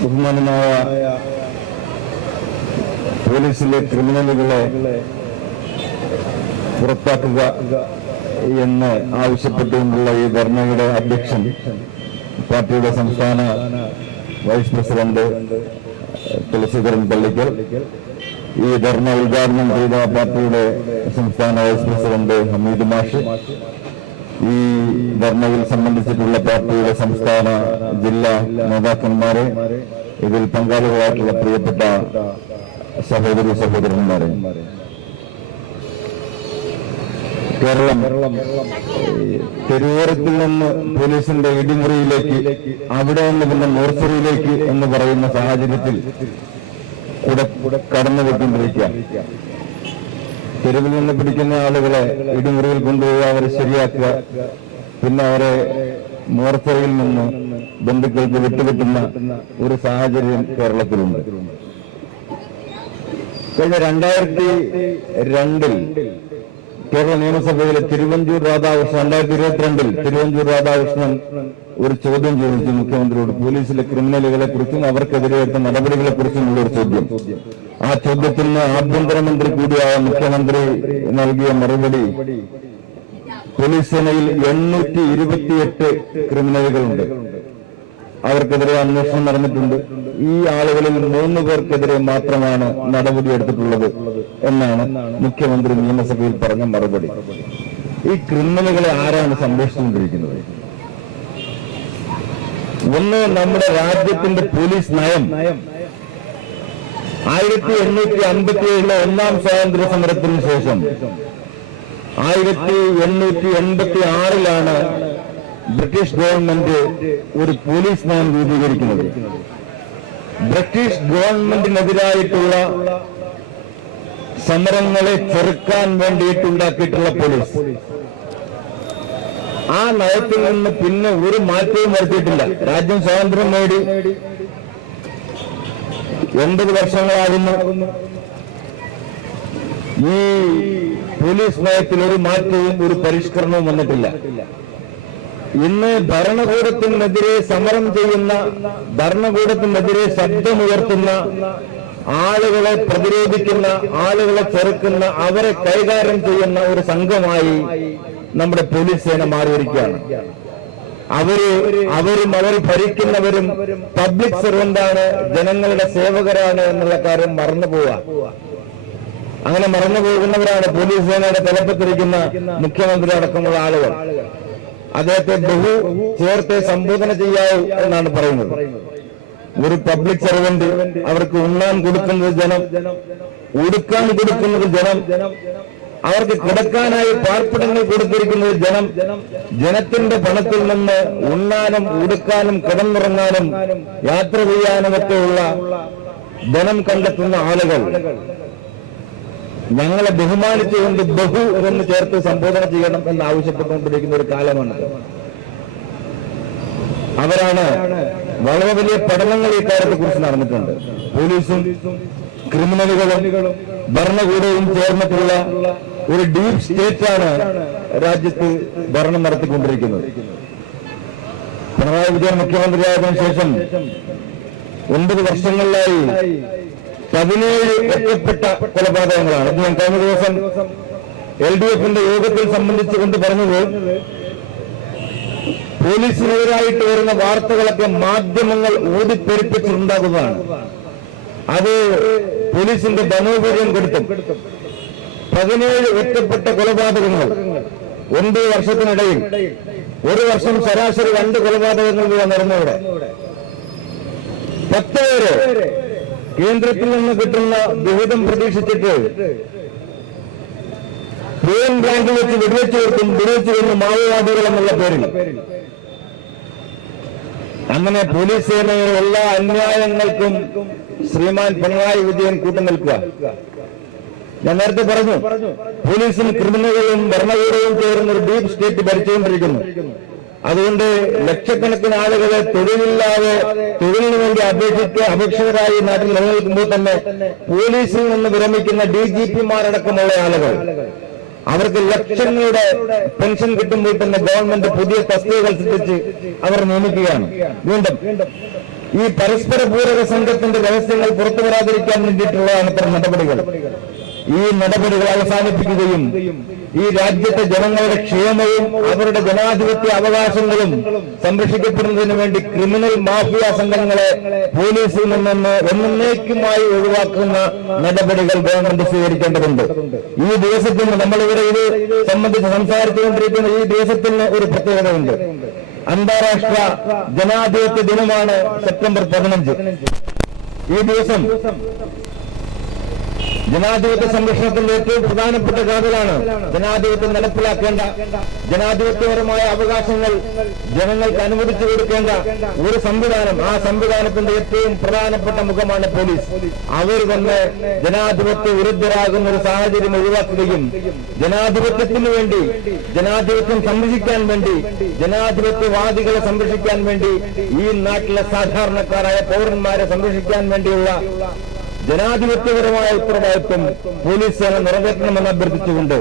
ബഹുമാനനായ പോലീസിലെ ക്രിമിനലുകളെ പുറത്താക്കുക എന്ന് ആവശ്യപ്പെട്ടുകൊണ്ടുള്ള ഈ ധർണയുടെ അധ്യക്ഷൻ പാർട്ടിയുടെ സംസ്ഥാന വൈസ് പ്രസിഡന്റ് തുളസീധരൻ പള്ളിക്കൽ ഈ ധർണ ഉദ്ഘാടനം ചെയ്ത പാർട്ടിയുടെ സംസ്ഥാന വൈസ് പ്രസിഡന്റ് ഹമീദ് മാഷ് ഈ ധർണയിൽ സംബന്ധിച്ചിട്ടുള്ള പാർട്ടിയുടെ സംസ്ഥാന ജില്ലാ നേതാക്കന്മാരെ ഇതിൽ പങ്കാളികളായിട്ടുള്ള പ്രിയപ്പെട്ട സഹോദരി സഹോദരന്മാരെ. കേരളം തെരുവോരത്തിൽ നിന്ന് പോലീസിന്റെ ഇടിമുറിയിലേക്ക് അവിടെ നിന്ന് പിന്നെ മോർച്ചറിയിലേക്ക് എന്ന് പറയുന്ന സാഹചര്യത്തിൽ കൂടെ കടന്നു പോയിക്കൊണ്ടിരിക്കുക തെരുവിൽ നിന്ന് പിടിക്കുന്ന ആളുകളെ ഇടിമുറിയിൽ കൊണ്ടുപോയി അവരെ ശരിയാക്കുക. പിന്നെ അവരെ മോർച്ചറിയിൽ നിന്ന് ബന്ധുക്കൾക്ക് വിട്ടുകിട്ടുന്ന ഒരു സാഹചര്യം കേരളത്തിലുണ്ട്. കഴിഞ്ഞ രണ്ടായിരത്തി രണ്ടിൽ കേരള നിയമസഭയിലെ തിരുവഞ്ചൂർ രാധാകൃഷ്ണൻ രണ്ടായിരത്തി ഇരുപത്തിരണ്ടിൽ തിരുവഞ്ചൂർ രാധാകൃഷ്ണൻ ഒരു ചോദ്യം ചോദിച്ചു മുഖ്യമന്ത്രിയോട്. പോലീസിലെ ക്രിമിനലുകളെ കുറിച്ചും അവർക്കെതിരെ എടുത്ത നടപടികളെ കുറിച്ചുമുള്ള ഒരു ചോദ്യം. ആ ചോദ്യത്തിന് ആഭ്യന്തരമന്ത്രി കൂടിയായ മുഖ്യമന്ത്രി നൽകിയ മറുപടി പോലീസ് സേനയിൽ എണ്ണൂറ്റി ഇരുപത്തിയെട്ട് ക്രിമിനലുകളുണ്ട്. അവർക്കെതിരെ അന്വേഷണം നടന്നിട്ടുണ്ട്. ഈ ആളുകളിൽ മൂന്ന് പേർക്കെതിരെ മാത്രമാണ് നടപടിയെടുത്തിട്ടുള്ളത് എന്നാണ് മുഖ്യമന്ത്രി നിയമസഭയിൽ പറഞ്ഞ മറുപടി. ഈ ക്രിമിനലുകളെ ആരാണ് സംരക്ഷിച്ചുകൊണ്ടിരിക്കുന്നത്? ഒന്ന് നമ്മുടെ രാജ്യത്തിന്റെ പോലീസ് നയം. ആയിരത്തി എണ്ണൂറ്റി അൻപത്തി ഏഴിലെ ഒന്നാം സ്വാതന്ത്ര്യ സമരത്തിന് ശേഷം ആയിരത്തി എണ്ണൂറ്റി എൺപത്തി ആറിലാണ് ബ്രിട്ടീഷ് ഗവൺമെന്റ് ഒരു പോലീസ് നയം രൂപീകരിക്കുന്നത്. ബ്രിട്ടീഷ് ഗവൺമെന്റിനെതിരായിട്ടുള്ള സമരങ്ങളെ ചെറുക്കാൻ വേണ്ടിയിട്ടുണ്ടാക്കിയിട്ടുള്ള പോലീസ് ആ നയത്തിൽ നിന്ന് പിന്നെ ഒരു മാറ്റവും വരുത്തിയിട്ടില്ല. രാജ്യം സ്വാതന്ത്ര്യം നേടി. എൺപത് വർഷങ്ങളാകുന്നു. ഈ പോലീസ് നയത്തിൽ ഒരു മാറ്റവും ഒരു പരിഷ്കരണവും വന്നിട്ടില്ല. ഇന്ന് ഭരണകൂടത്തിനെതിരെ സമരം ചെയ്യുന്ന ഭരണകൂടത്തിനെതിരെ ശബ്ദമുയർത്തുന്ന ആളുകളെ പ്രതിരോധിക്കുന്ന ആളുകളെ ചെറുക്കുന്ന അവരെ കൈകാര്യം ചെയ്യുന്ന ഒരു സംഘമായി നമ്മുടെ പോലീസ് സേന മാറിയിരിക്കുകയാണ്. അവർ അവരും അവർ ഭരിക്കുന്നവരും പബ്ലിക് സർവന്റാണ് ജനങ്ങളുടെ സേവകരാണ് എന്നുള്ള കാര്യം മറന്നു അങ്ങനെ മറന്നു പോകുന്നവരാണ് പോലീസ് സേനയുടെ തലപ്പത്തിരിക്കുന്ന മുഖ്യമന്ത്രി അടക്കമുള്ള ആളുകൾ. അദ്ദേഹത്തെ ബഹു ചേർത്ത് സംബോധന ചെയ്യാവൂ എന്നാണ് പറയുന്നത്. ഒരു പബ്ലിക് സർവന്റ് അവർക്ക് ഉണ്ണാൻ കൊടുക്കുന്നത് ജനം ഉടുക്കാൻ കൊടുക്കുന്നത് ജനം അവർക്ക് കിടക്കാനായി പാർപ്പിടങ്ങൾ കൊടുത്തിരിക്കുന്നത് ജനം ജനത്തിന്റെ പണത്തിൽ നിന്ന് ഉണ്ണാനും ഉടുക്കാനും കിടന്നുറങ്ങാനും യാത്ര ചെയ്യാനും ഒക്കെയുള്ള ധനം കണ്ടെത്തുന്ന ആളുകൾ. ഞങ്ങളെ ബഹുമാനിച്ചുകൊണ്ട് ബഹു എന്ന് ചേർത്ത് സംബോധന ചെയ്യണം എന്ന് ആവശ്യപ്പെട്ടുകൊണ്ടിരിക്കുന്ന ഒരു കാലമാണ്. അവരാണ് വളരെ വലിയ പഠനങ്ങൾ ഈ കാര്യത്തെ കുറിച്ച് നടന്നിട്ടുണ്ട്. പോലീസും ക്രിമിനലുകളും ഭരണകൂടവും ചേർന്നിട്ടുള്ള ഒരു ഡീപ് സ്റ്റേറ്റാണ് രാജ്യത്ത് ഭരണം നടത്തിക്കൊണ്ടിരിക്കുന്നത്. പിണറായി വിജയൻ മുഖ്യമന്ത്രിയായതിനു ശേഷം ഒൻപത് വർഷങ്ങളിലായി പതിനേഴ് ഒറ്റപ്പെട്ട കൊലപാതകങ്ങളാണ്. ഞാൻ കഴിഞ്ഞ ദിവസം എൽ ഡി എഫിന്റെ യോഗത്തിൽ സംബന്ധിച്ചുകൊണ്ട് പറഞ്ഞത് പോലീസിനെതിരായിട്ട് വരുന്ന വാർത്തകളൊക്കെ മാധ്യമങ്ങൾ ഊതിപ്പെരുപ്പിച്ചിട്ടുണ്ടാകുന്നതാണ്. അത് പോലീസിന്റെ ധനോപര്യം കെടുത്തും. പതിനേഴ് ഒറ്റപ്പെട്ട കൊലപാതകങ്ങൾ ഒൻപത് വർഷത്തിനിടയിൽ. ഒരു വർഷം ശരാശരി രണ്ട് കൊലപാതകങ്ങൾ വീതം നടന്നവിടെ. പത്ത് പേര് കേന്ദ്രത്തിൽ നിന്ന് കിട്ടുന്ന വിഹിതം പ്രതീക്ഷിച്ചിട്ട് പോയിൻ ബ്ലാങ്കിൽ വെച്ച് വെടിവെച്ച് കൊടുക്കും വെടിവെച്ച് വരുന്ന മാവോവാദികൾ എന്നുള്ള പേരിൽ. അങ്ങനെ പോലീസ് സേനയുടെ എല്ലാ അന്യായങ്ങൾക്കും ശ്രീമാൻ പിണറായി വിജയൻ കൂട്ടുനിൽക്കുക ഞാൻ നേരത്തെ പറഞ്ഞു പോലീസും ക്രിമിനലുകളും ഭരണകൂടവും ചേർന്ന് ഒരു ഡീപ് സ്റ്റേറ്റ് ഭരിച്ചുകൊണ്ടിരിക്കുന്നു. അതുകൊണ്ട് ലക്ഷക്കണക്കിന് ആളുകളെ തൊഴിലില്ലാതെ തൊഴിലിന് വേണ്ടി അപേക്ഷിച്ച് അപേക്ഷകരായി നാട്ടിൽ നിലനിൽക്കുമ്പോൾ തന്നെ പോലീസിൽ നിന്ന് വിരമിക്കുന്ന ഡി ജി പിമാരടക്കമുള്ള ആളുകൾ. അവർക്ക് ലക്ഷങ്ങളുടെ പെൻഷൻ കിട്ടുമ്പോൾ തന്നെ ഗവൺമെന്റ് പുതിയ തസ്തികകൾ സൃഷ്ടിച്ച് അവർ നിയമിക്കുകയാണ്. വീണ്ടും ഈ പരസ്പര പൂരക സംഘത്തിന്റെ രഹസ്യങ്ങൾ പുറത്തു വരാതിരിക്കാൻ വേണ്ടിയിട്ടുള്ളതാണ് ഇത്തരം നടപടികൾ. ഈ നടപടികൾ അവസാനിപ്പിക്കുകയും ഈ രാജ്യത്തെ ജനങ്ങളുടെ ക്ഷേമവും അവരുടെ ജനാധിപത്യ അവകാശങ്ങളും സംരക്ഷിക്കപ്പെടുന്നതിന് വേണ്ടി ക്രിമിനൽ മാഫിയ സംഘങ്ങളെ പോലീസിൽ നിന്നും എന്നേക്കുമായി ഒഴിവാക്കുന്ന നടപടികൾ ഗവൺമെന്റ് സ്വീകരിക്കേണ്ടതുണ്ട്. ഈ ദിവസത്തിന് നമ്മളിവിടെ ഇത് സംബന്ധിച്ച് സംസാരിച്ചുകൊണ്ടിരിക്കുന്ന ഈ ദിവസത്തിന് ഒരു പ്രത്യേകതയുണ്ട്. അന്താരാഷ്ട്ര ജനാധിപത്യ ദിനമാണ് സെപ്റ്റംബർ പതിനഞ്ച്. ഈ ദിവസം ജനാധിപത്യ സംരക്ഷണത്തിന്റെ ഏറ്റവും പ്രധാനപ്പെട്ട കാതലാണ്. ജനാധിപത്യം നടപ്പിലാക്കേണ്ട ജനാധിപത്യപരമായ അവകാശങ്ങൾ ജനങ്ങൾക്ക് അനുവദിച്ചു കൊടുക്കേണ്ട ഒരു സംവിധാനം ആ സംവിധാനത്തിന്റെ ഏറ്റവും പ്രധാനപ്പെട്ട മുഖമാണ് പോലീസ്. അവർ തന്നെ ജനാധിപത്യ വിരുദ്ധരാകുന്ന ഒരു സാഹചര്യം ഒഴിവാക്കുകയും ജനാധിപത്യത്തിന് വേണ്ടി ജനാധിപത്യം സംരക്ഷിക്കാൻ വേണ്ടി ജനാധിപത്യവാദികളെ സംരക്ഷിക്കാൻ വേണ്ടി ഈ നാട്ടിലെ സാധാരണക്കാരായ പൗരന്മാരെ സംരക്ഷിക്കാൻ വേണ്ടിയുള്ള ജനാധിപത്യപരമായ ഉത്തരവാദിത്വം പോലീസ് നിറവേറ്റണമെന്ന് അഭ്യർത്ഥിച്ചുകൊണ്ട്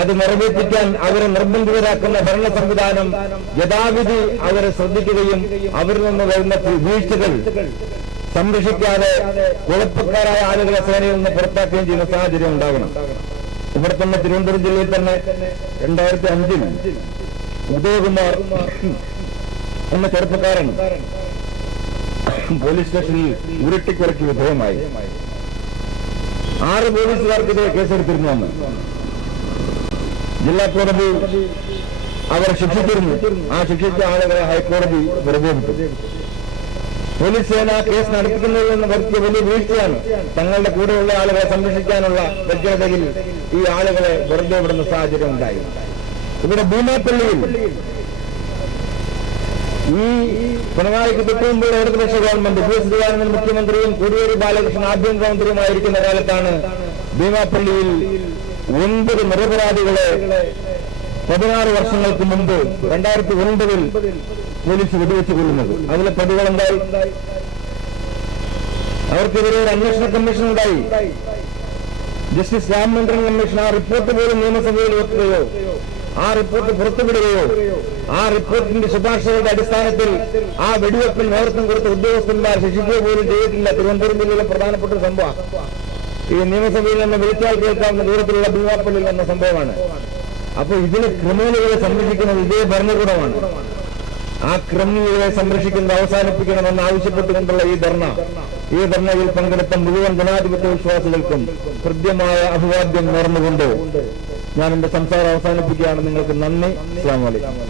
അത് നിറവേറ്റിക്കാൻ അവരെ നിർബന്ധിതരാക്കുന്ന ഭരണ സംവിധാനം യഥാവിധി അവരെ ശ്രദ്ധിക്കുകയും അവരിൽ നിന്ന് വരുന്ന വീഴ്ചകൾ സംരക്ഷിക്കാതെ കുഴപ്പക്കാരായ ആളുകളെ സേനയിൽ നിന്ന് പുറത്താക്കുകയും ചെയ്യുന്ന സാഹചര്യം ഉണ്ടാകണം. ഇവിടെ തന്നെ തിരുവനന്തപുരം ജില്ലയിൽ തന്നെ രണ്ടായിരത്തി അഞ്ചിൽ ഉദയകുമാർ എന്ന ചെറുപ്പക്കാരൻ പോലീസ് സ്റ്റേഷനിൽ ഉരുട്ടിക്കൊലയ്ക്ക് വിധേയമായി. ആറ് പോലീസുകാർക്കെതിരെ കേസെടുത്തിരുന്നു അന്ന്. ജില്ലാ കോടതി അവരെ ശിക്ഷിച്ചിരുന്നു. ആ ശിക്ഷിച്ച ആളുകളെ ഹൈക്കോടതി വെറുതെ വിട്ടു പോലീസ് സേന കേസ് നടത്തിക്കുന്നതിൽ നിന്ന് വലിയ വീഴ്ചയാണ് തങ്ങളുടെ കൂടെയുള്ള ആളുകളെ സംരക്ഷിക്കാനുള്ള വ്യക്തതയിൽ ഈ ആളുകളെ വെറുതെ വിടുന്ന സാഹചര്യം ഉണ്ടായി. ഇവിടെ ഭീമാപ്പള്ളിയിൽ ഈ പിണറായിക്ക് തൊട്ടുമുമ്പുള്ള ഇടതുപക്ഷ ഗവൺമെന്റ് പി എസ് ദിവാനന്ദൻ മുഖ്യമന്ത്രിയും കോടിയേരി ബാലകൃഷ്ണൻ ആഭ്യന്തരമന്ത്രിയുമായിരിക്കുന്ന കാലത്താണ് ഭീമാപ്പള്ളിയിൽ ഒൻപത് നിരപരാധികളെ പതിനാറ് വർഷങ്ങൾക്ക് മുമ്പ് രണ്ടായിരത്തി ഒൻപതിൽ പോലീസ് വെടിവെച്ച് കൊല്ലുന്നത്. അതിലെ പ്രതികൾ അവർക്കെതിരെ ഒരു അന്വേഷണ കമ്മീഷൻ ഉണ്ടായി. ജസ്റ്റിസ് രാമചന്ദ്രൻ കമ്മീഷൻ ആ റിപ്പോർട്ട് പോലും നിയമസഭയിൽ വെക്കുകയോ ആ റിപ്പോർട്ട് പുറത്തുവിടുകയോ ആ റിപ്പോർട്ടിന്റെ ശുപാർശകളുടെ അടിസ്ഥാനത്തിൽ ആ വെടിവെപ്പിൽ നേതൃത്വം കൊടുത്ത ഉദ്യോഗസ്ഥന്മാർ ശിക്ഷിക്കുക പോലും ചെയ്തിട്ടില്ല. തിരുവനന്തപുരം ജില്ലയിലെ പ്രധാനപ്പെട്ട സംഭവം. ഈ നിയമസഭയിൽ നിന്ന് വിളിച്ചാൽ കേൾക്കാവുന്ന ദൂരത്തിലുള്ള ഭീമാപ്പള്ളിയിൽ എന്ന സംഭവമാണ്. അപ്പൊ ഇതിന് ക്രിമിനലുകളെ സംരക്ഷിക്കുന്നത് ഇതേ ഭരണകൂടമാണ്. ആ ക്രിമിനലുകളെ സംരക്ഷിക്കുന്നത് അവസാനിപ്പിക്കണമെന്ന് ആവശ്യപ്പെട്ടുകൊണ്ടുള്ള ഈ ധർണ. ഈ ധർണയിൽ പങ്കെടുത്ത മുഴുവൻ ജനാധിപത്യ വിശ്വാസികൾക്കും കൃത്യമായ അഭിവാദ്യം നേർന്നുകൊണ്ട് ഞാൻ എന്റെ സംസാരം അവസാനിപ്പിക്കുകയാണ്. നിങ്ങൾക്ക് നന്ദി. അസ്സാം വലൈക്കും